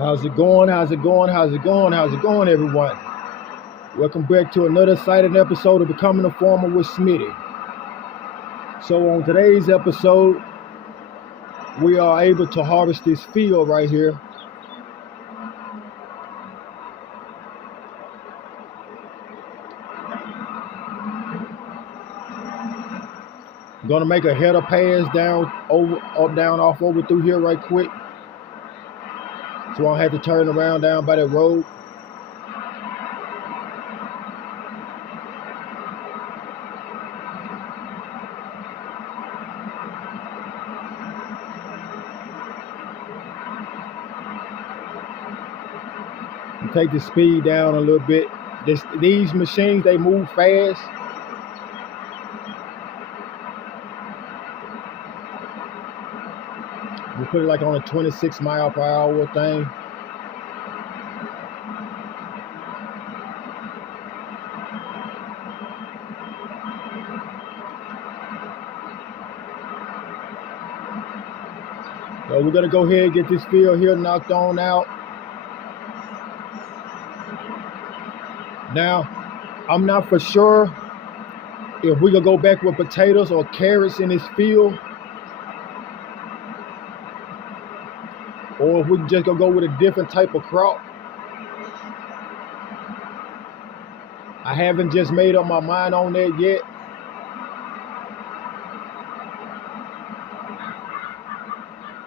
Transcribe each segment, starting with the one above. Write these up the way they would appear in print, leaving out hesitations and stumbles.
How's it going? How's it going? How's it going? How's it going, everyone? Welcome back to another exciting episode of Becoming a Farmer with Smitty. So on today's episode, we are able to harvest this field right here. I'm gonna make a header pass down off over through here right quick, so I don't have to turn around down by that road. Take the speed down a little bit. These machines, they move fast. We put it like on a 26 mile per hour thing. So we're gonna go ahead and get this field here knocked on out. Now, I'm not for sure if we could go back with potatoes or carrots in this field, or if we just gonna go with a different type of crop. I haven't just made up my mind on that yet.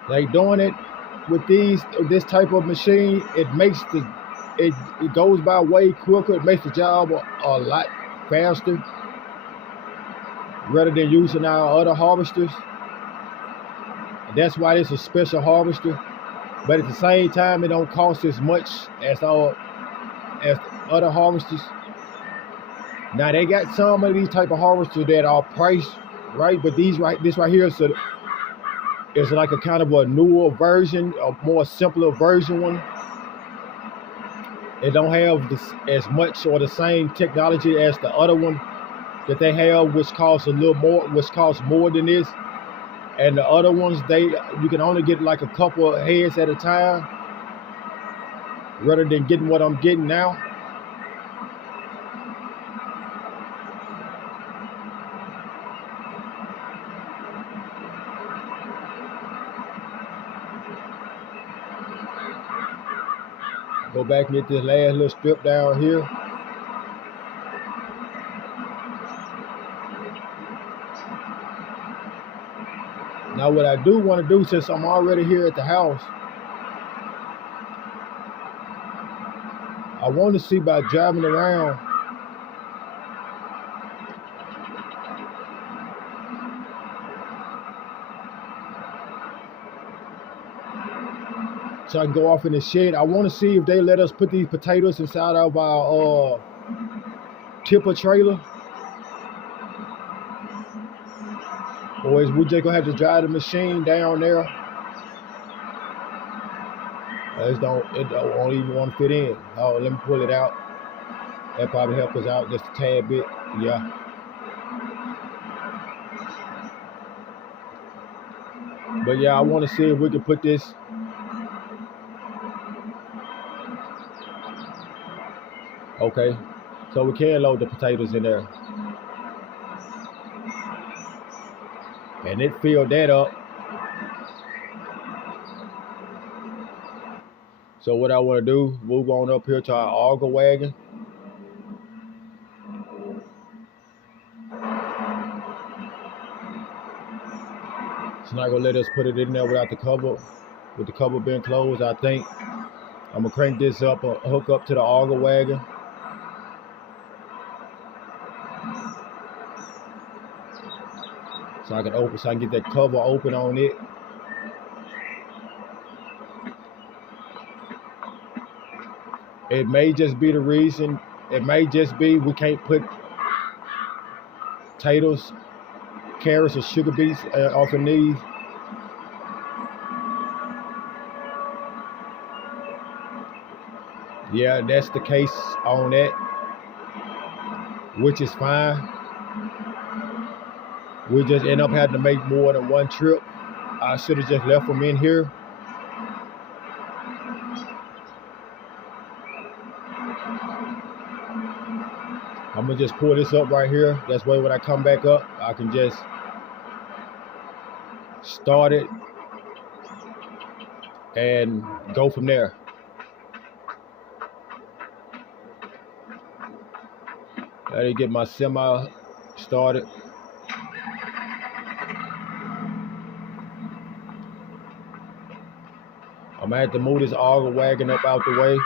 Like doing it with this type of machine, it goes by way quicker. It makes the job a lot faster rather than using our other harvesters. That's why it's a special harvester. But at the same time, it don't cost as much as other harvesters. Now they got some of these type of harvesters that are priced right, but this right here is like a kind of a newer version, a more simpler version one. It don't have as much or the same technology as the other one that they have, which costs more than this. And the other ones, you can only get like a couple of heads at a time, rather than getting what I'm getting now. Go back and get this last little strip down here. Now what I do want to do, since I'm already here at the house, I want to see by driving around so I can go off in the shed. I want to see if they let us put these potatoes inside of our tipper trailer, or is we just gonna have to drive the machine down there? It won't even want to fit in. Oh, let me pull it out. That probably help us out just a tad bit. Yeah. But yeah, I want to see if we can put this. Okay, so we can load the potatoes in there. And it filled that up. So what I want to do, move on up here to our auger wagon. It's not gonna let us put it in there without the cover, with the cover being closed. I think I'm gonna crank this up, hook up to the auger wagon. So I can get that cover open on it. It may just be the reason. It may just be we can't put potatoes, carrots, or sugar beets off in these. Yeah, that's the case on that, which is fine. We just end up having to make more than one trip. I should have just left them in here. I'm gonna just pull this up right here. That's way when I come back up, I can just start it and go from there. Let me get my semi started. I'm gonna have to move this auger wagon up out the way.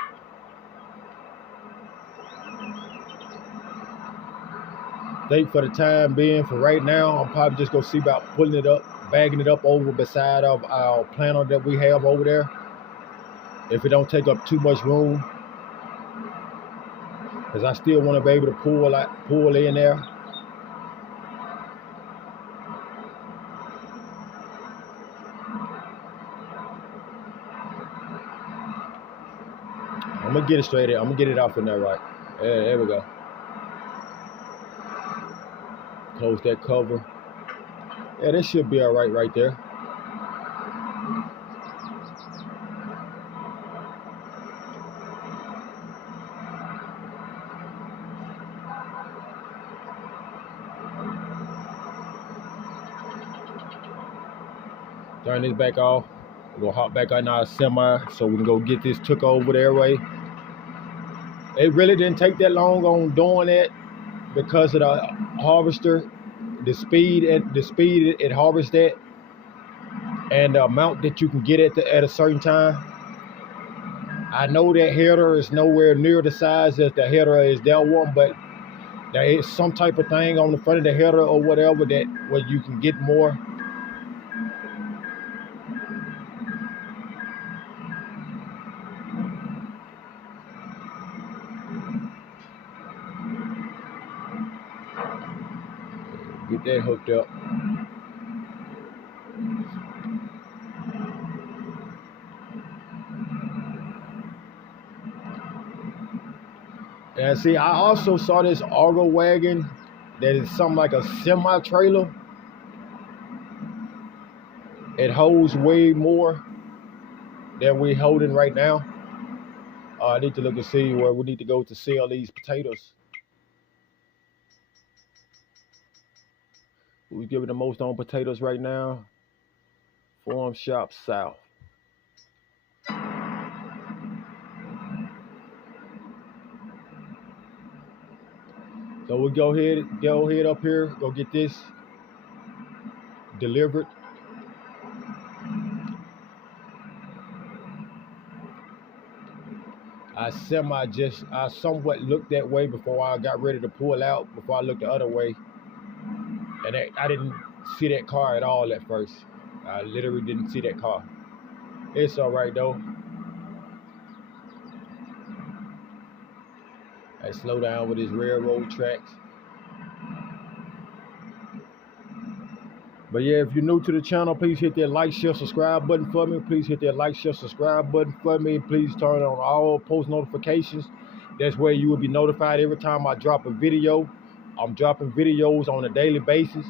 I think for the time being, for right now, I'm probably just gonna see about pulling it up, bagging it up over beside of our planter that we have over there. If it don't take up too much room, because I still want to be able to pull in there. I'm gonna get it straight. I'm gonna get it off in there right. There we go. Close that cover. Yeah, this should be all right there. Turn this back off. We're gonna hop back on our semi so we can go get this took over the airway. It really didn't take that long on doing it because of the harvester, the speed it harvests at, and the amount that you can get at a certain time. I know that header is nowhere near the size as the header is that one, but there is some type of thing on the front of the header or whatever that where you can get more. Get that hooked up. And see, I also saw this auger wagon that is something like a semi-trailer. It holds way more than we're holding right now. I need to look and see where we need to go to sell these potatoes. Who's giving the most on potatoes right now? Farm Shop South. So we'll go ahead up here, go get this delivered. I somewhat looked that way before I got ready to pull out, before I looked the other way. And I didn't see that car at all at first. I literally didn't see that car. It's all right though. I slow down with his railroad tracks. But yeah, if you're new to the channel, please hit that like, share, subscribe button for me. Please hit that like, share, subscribe button for me. Please turn on all post notifications. That's where you will be notified every time I drop a video. I'm dropping videos on a daily basis.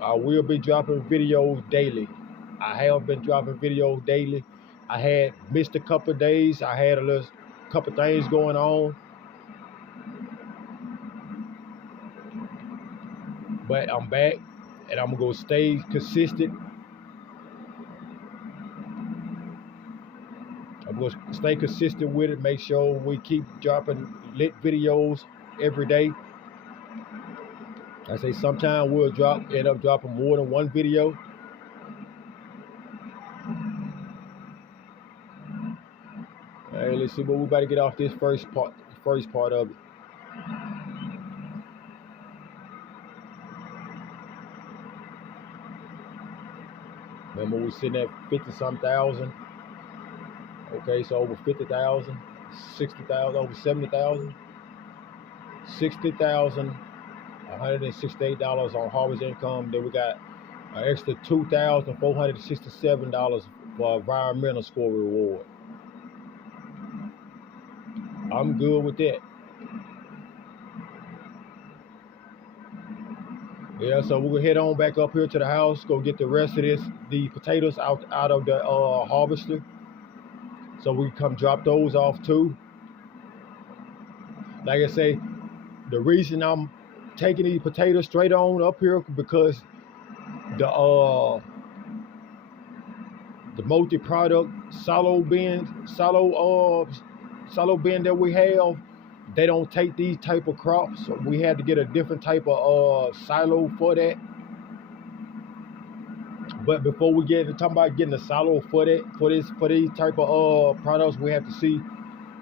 I will be dropping videos daily. I have been dropping videos daily. I had missed a couple of days. I had a couple things going on. But I'm back and I'm going to stay consistent. I'm going to stay consistent with it. Make sure we keep dropping lit videos every day. I say sometimes we'll end up dropping more than one video. Hey, let's see, but we better get off this first part of it. Remember, we sitting at 50-some thousand. Okay, so over 50,000, 60,000, over 70,000, 60,000, $168 on harvest income. Then we got an extra $2,467 for environmental score reward. I'm good with that. Yeah, so we're gonna head on back up here to the house, go get the rest of the potatoes out of the harvester, so we come drop those off too. Like I say, the reason I'm taking these potatoes straight on up here because the uh the multi-product silo bin that we have, they don't take these type of crops. So we had to get a different type of silo for that. But before we get into talking about getting a silo for these type of products, we have to see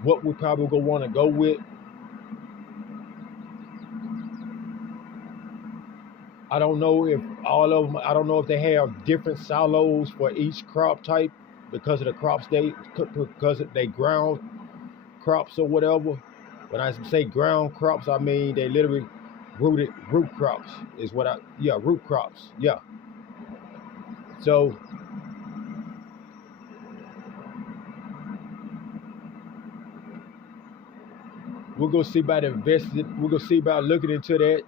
what we probably gonna want to go with. I don't know if all of them. I don't know if they have different silos for each crop type because of the crops because they ground crops or whatever. When I say ground crops, I mean they literally root crops is what root crops. Yeah. So we're gonna see about investing. We're gonna see about looking into that.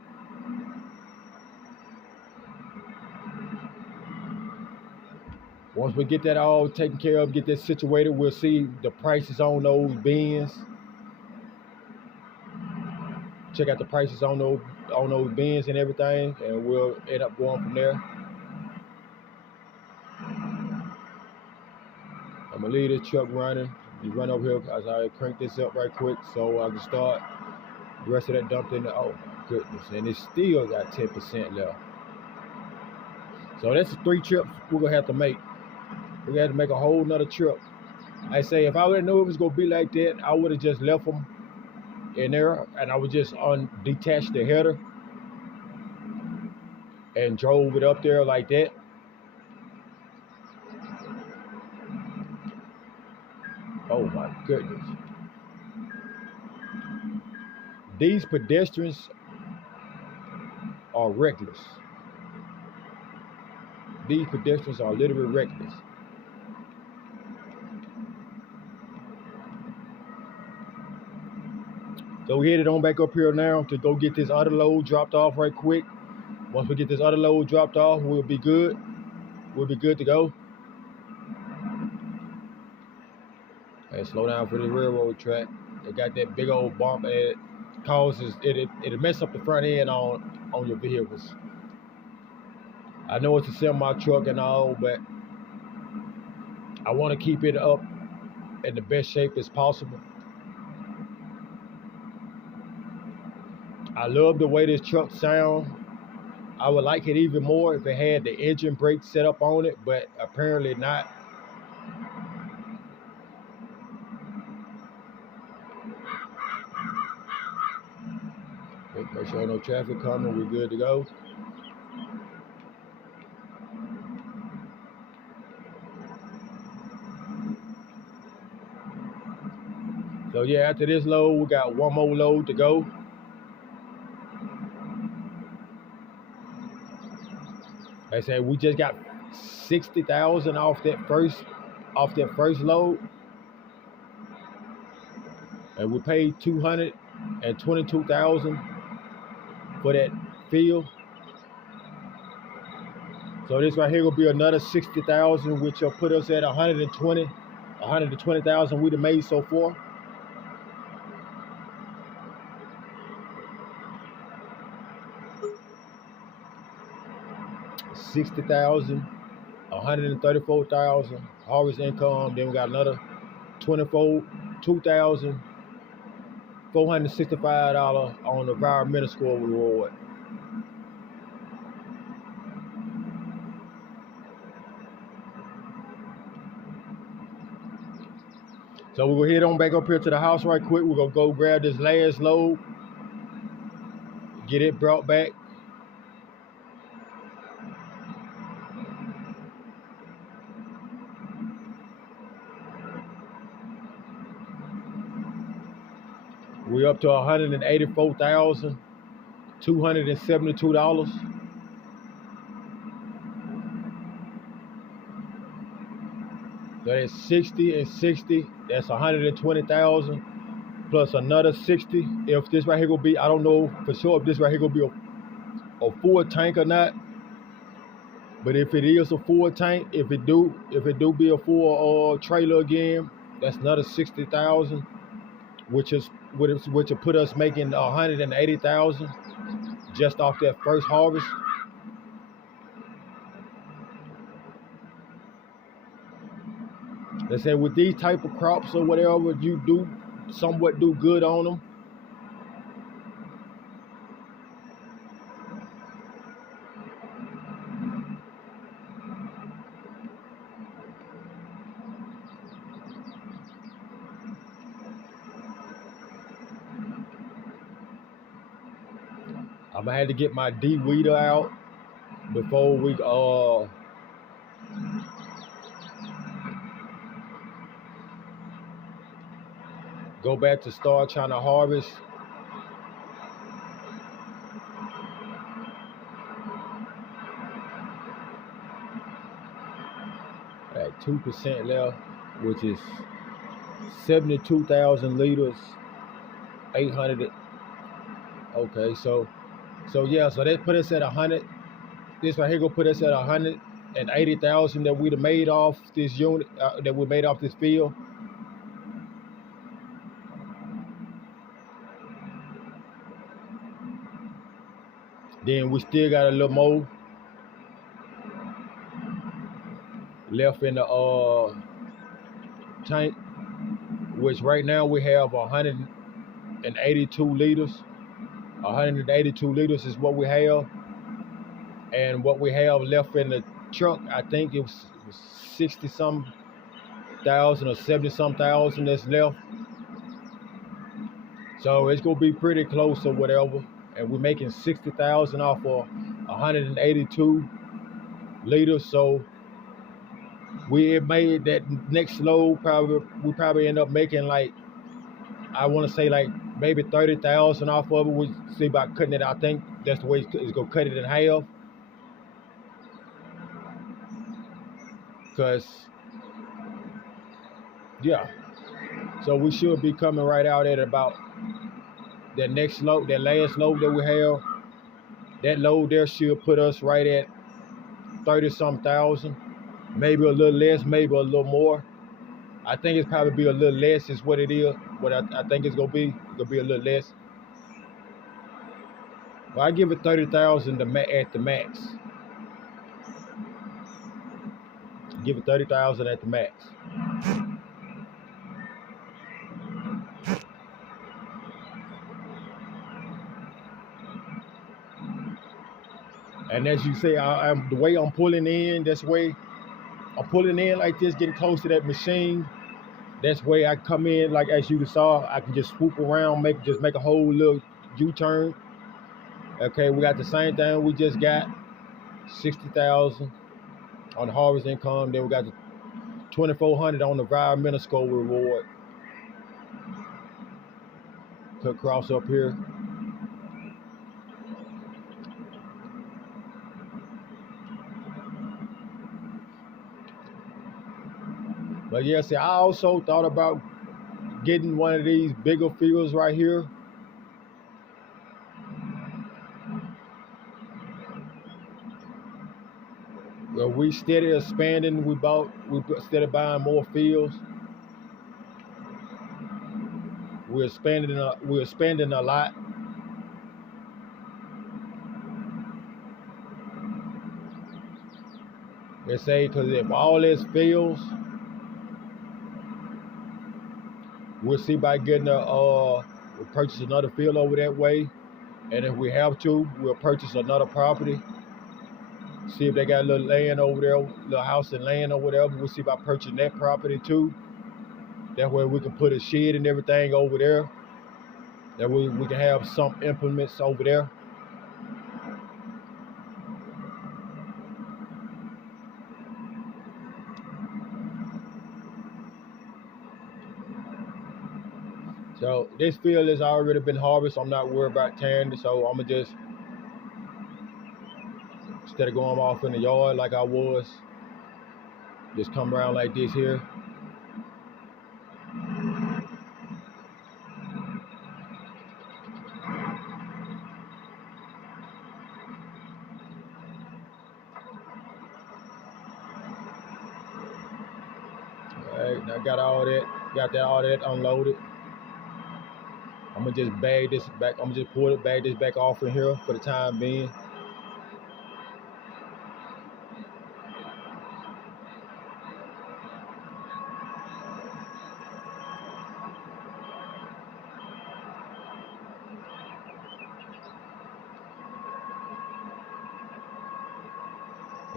Once we get that all taken care of, get that situated, we'll see the prices on those bins. Check out the prices on those bins and everything, and we'll end up going from there. I'm gonna leave this truck running. You run over here as I crank this up right quick so I can start. The rest of that dumped in the, oh my goodness, and it still got 10% left. So that's 3 trips we're gonna have to make. We're gonna have to make a whole nother trip. I say if I would have known it was gonna be like that, I would have just left them in there and I would just detach the header and drove it up there like that. Oh my goodness. These pedestrians are reckless. These pedestrians are literally reckless. So we headed on back up here now to go get this other load dropped off right quick. Once we get this other load dropped off, we'll be good. We'll be good to go. And slow down for the railroad track. They got that big old bump and it causes it'll mess up the front end on your vehicles. I know it's a semi truck and all, but I want to keep it up in the best shape as possible. I love the way this truck sounds. I would like it even more if it had the engine brake set up on it, but apparently not. Make sure no traffic coming, we're good to go. So yeah, after this load, we got one more load to go. Like I said, we just got 60,000 off that first load, and we paid 222,000 for that field. So this right here will be another 60,000, which will put us at 120,000 we'd have made so far. $60,000, 134,000 harvest income. Then we got another $2,465 on the environmental score reward. So we're gonna head on back up here to the house right quick. We're gonna go grab this last load, get it brought back. We're up to $184,272. So that's 60 and 60. That's 120,000 plus another 60. If this right here gonna be, I don't know for sure if this right here gonna be a full tank or not. But if it is a full tank, if it do be a full trailer again, that's another 60,000, which will put us making 180,000 just off that first harvest. They say with these type of crops or whatever, you do somewhat do good on them. I'm gonna have to get my de-weeder out before we go back to start trying to harvest. At 2% left, which is 72,000 liters, 800. Okay, so yeah, so that put us at 100. This right here gonna put us at 180,000 that we'd have made off this unit, that we made off this field. Then we still got a little more left in the tank, which right now we have 182 liters. 182 liters is what we have, and what we have left in the truck, I think it was 60 some thousand or 70 some thousand that's left. So it's gonna be pretty close or whatever, and we're making 60,000 off of 182 liters. So we made that next load. We probably end up making like, I want to say like maybe 30,000 off of it. We see about cutting it. I think that's the way it's gonna cut it in half. Cause yeah, so we should be coming right out at about that next load, that last load that we have. That load there should put us right at 30 some thousand, maybe a little less, maybe a little more. I think it's probably be a little less is what it is. What I think it's gonna be. It's gonna be a little less. But I give it 30,000 at the max. Give it 30,000 at the max. And as you say, I'm the way I'm pulling in. That's way I'm pulling in like this, getting close to that machine. That's way I come in, like as you saw, I can just swoop around, make a whole little U-turn. Okay, we got the same thing we just got, 60,000 on the harvest income. Then we got the 2,400 on the environmental score reward. Cut across up here. But yeah, see, I also thought about getting one of these bigger fields right here. Well, we steady expanding. We steady buying more fields. We're expanding a lot. They say because if all this fails, we'll see by getting we'll purchase another field over that way, and if we have to, we'll purchase another property. See if they got a little land over there, little house and land or whatever. We'll see about purchasing that property too. That way we can put a shed and everything over there. That way we can have some implements over there. So this field has already been harvested. I'm not worried about tearing it. So I'm gonna just, instead of going off in the yard like I was, just come around like this here. Alright, I got all that unloaded. I'm gonna just bag this back. I'm gonna just bag this back off in here for the time being.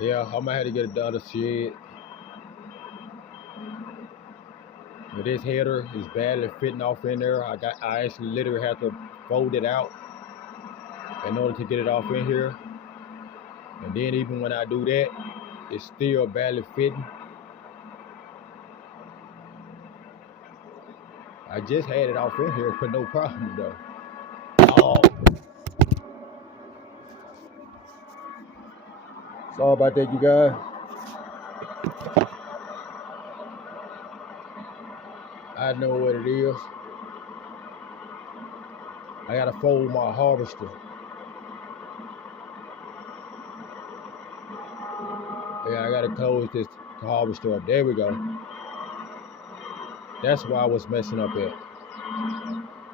Yeah, I might have to get another shed. But this header is badly fitting off in there. I actually literally have to fold it out in order to get it off in here. And then even when I do that, it's still badly fitting. I just had it off in here for no problem though. Oh. Sorry about that, you guys. I know what it is. I gotta fold my harvester. Yeah, I gotta close this harvester up. There we go. That's why I was messing up at.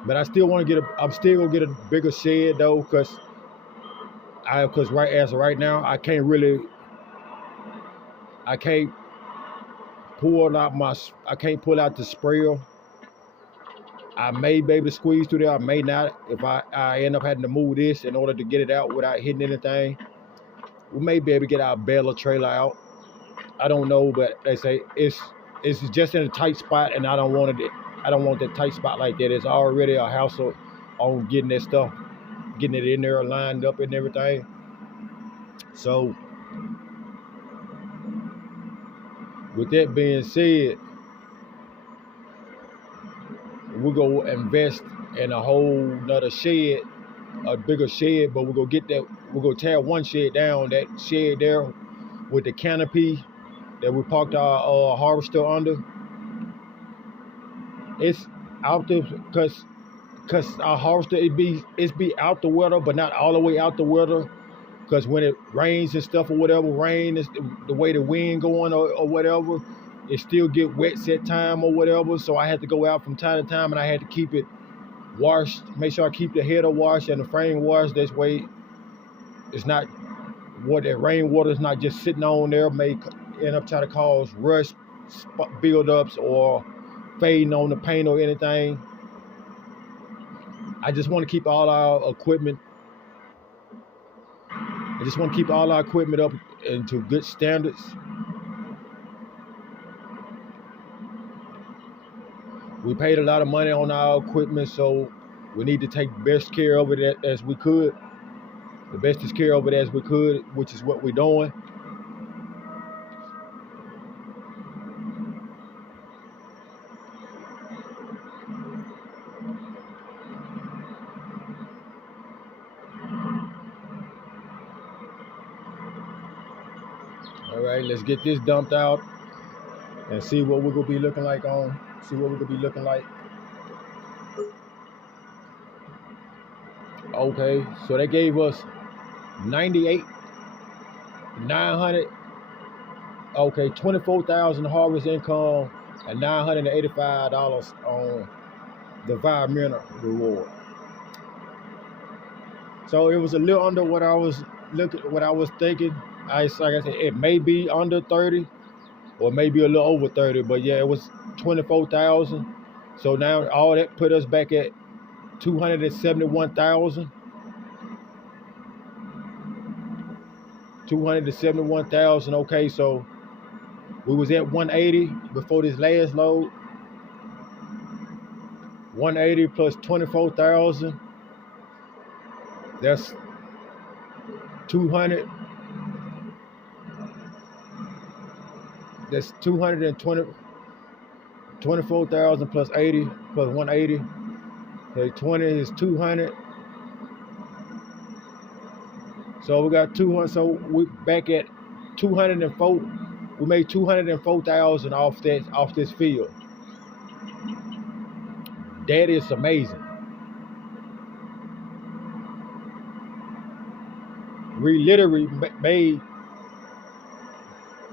But I still want to get I'm still gonna get a bigger shed though, cause right now I can't pull out the sprayer. I may be able to squeeze through there. I may not. If I end up having to move this in order to get it out without hitting anything, we may be able to get our baler trailer out. I don't know, but they say it's just in a tight spot, and I don't want that tight spot like that. It's already a hassle on getting it in there lined up and everything. So with that being said, we're gonna invest in a whole nother shed, a bigger shed, but we're gonna tear one shed down, that shed there with the canopy that we parked our harvester under. It's out there because our harvester it's be out the weather, but not all the way out the weather. Because when it rains and stuff or whatever, rain is the way the wind going or whatever, it still get wet at time or whatever. So I had to go out from time to time, and I had to keep it washed. Make sure I keep the header washed and the frame washed. This way, it's not what that rainwater is not just sitting on there. May end up trying to cause rust buildups or fading on the paint or anything. I just want to keep all our equipment. I just want to keep all our equipment up into good standards. We paid a lot of money on our equipment, so we need to take the best care of it as we could. The bestest care of it as we could, which is what we're doing. All right, let's get this dumped out and see what we're gonna be looking like Okay, so they gave us 900. Okay, 24,000 harvest income and $985 on the environmental reward. So it was a little under what I was thinking. Like I said, it may be under 30 or maybe a little over 30, but yeah, it was 24,000. So now all that put us back at 271,000. 271,000. Okay, so we was at 180 before this last load. 180 plus 24,000. That's 200. That's 220. 24,000 plus 80 plus 180. Okay, 20 is 200. So we got 200. So we back at 204. We made 204,000 off this field. That is amazing. We literally made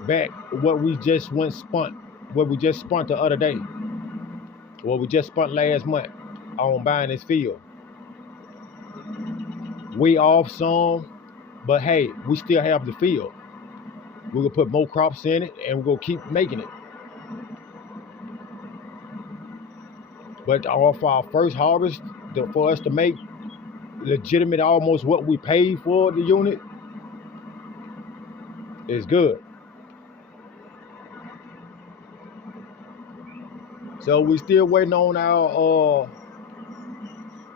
back what we just went spent what we just spent the other day, what we just spent last month on buying this field. We off some, but hey, we still have the field. We're gonna put more crops in it, and we're gonna keep making it. But off our first harvest, for us to make legitimate almost what we paid for the unit is good. So we still waiting on our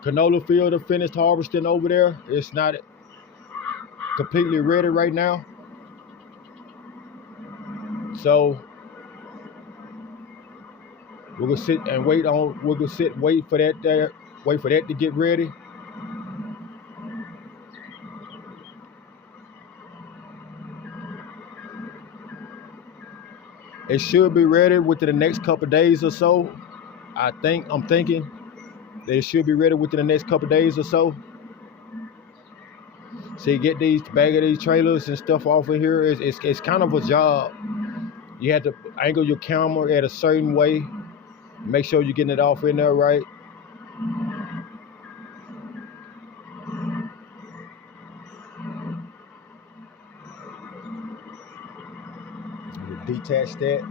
canola field to finish harvesting over there. It's not completely ready right now. So we're gonna sit and wait for that to get ready. It should be ready within the next couple of days or so. I'm thinking that it should be ready within the next couple of days or so. So you get these bag of these trailers and stuff off of here. It's kind of a job. You have to angle your camera at a certain way. Make sure you're getting it off in there right. Detach that.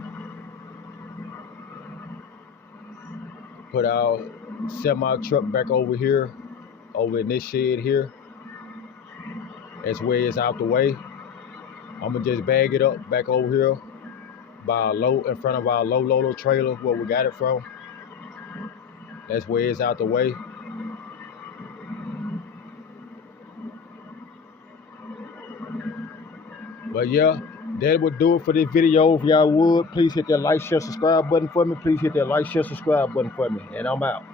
Put our semi truck back over here, over in this shed here. That's where it's out the way. I'm gonna just bag it up back over here by in front of our low loader trailer where we got it from. That's where it's out the way. But yeah, that would do it for this video. If y'all would, please hit that like, share, subscribe button for me. Please hit that like, share, subscribe button for me. And I'm out.